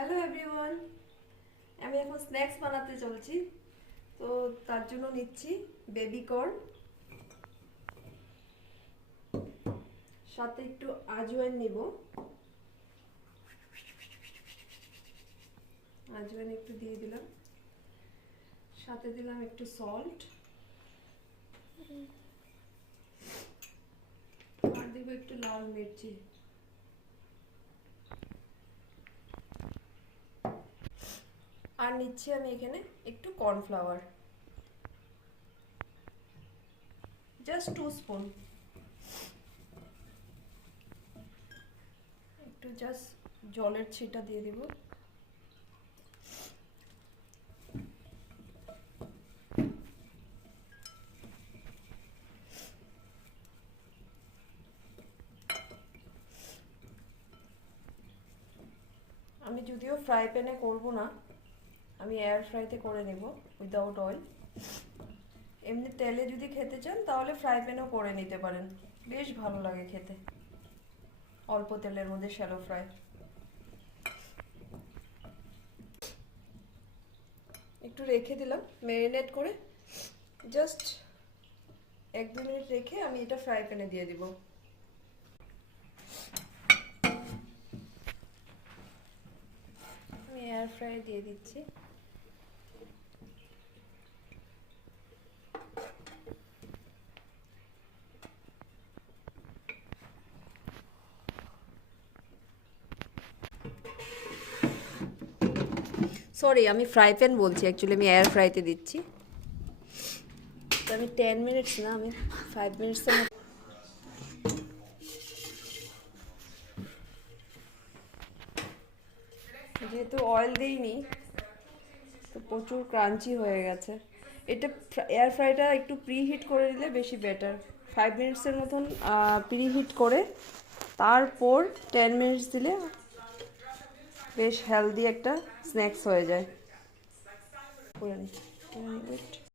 Hello everyone, আমি এখন snacks বানাতে চলছি। তো তার জন্য নিচ্ছি বেবি কর্ন, সাথে একটু আজওয়াইন নেব। আজওয়াইন একটু দিয়ে দিলাম, সাথে দিলাম একটু সল্ট, আর দেব একটু লাল মির্চি। আর নিচ্ছি আমি এখানে একটু কর্নফ্লাওয়ার, জাস্ট 2 স্পুন। একটু জাস্ট জলের ছিটা দিয়ে দিব। আমি যদিও ফ্রাই প্যানে করব না, আমি এয়ার ফ্রাইতে করে নেব উইদাউট অয়েল। এমনি তেলে যদি খেতে চান তাহলে ফ্রাই প্যানেও করে নিতে পারেন, বেশ ভালো লাগে খেতে, অল্প তেলের মধ্যে শ্যালো ফ্রাই। একটু রেখে দিলাম ম্যারিনেট করে, জাস্ট 1-2 মিনিট রেখে আমি এটা ফ্রাই প্যানে দিয়ে দিব। আমি এয়ার ফ্রাই দিয়ে দিচ্ছি। সরি, আমি ফ্রাই প্যান বলছি, অ্যাকচুয়ালি আমি এয়ার ফ্রাইতে দিচ্ছি। তো আমি 10 মিনিটস না, আমি 5 মিনিটসের মতো। যেহেতু অয়েল দিইনি তো প্রচুর ক্রাঞ্চি হয়ে গেছে। এটা এয়ার ফ্রাইটা একটু প্রিহিট করে দিলে বেশি বেটার। 5 মিনিটসের মতন প্রিহিট করে তারপর 10 মিনিটস দিলে বেশ হেলদি একটা স্ন্যাক্স হয়ে যায়। করে নিই, ওয়েট।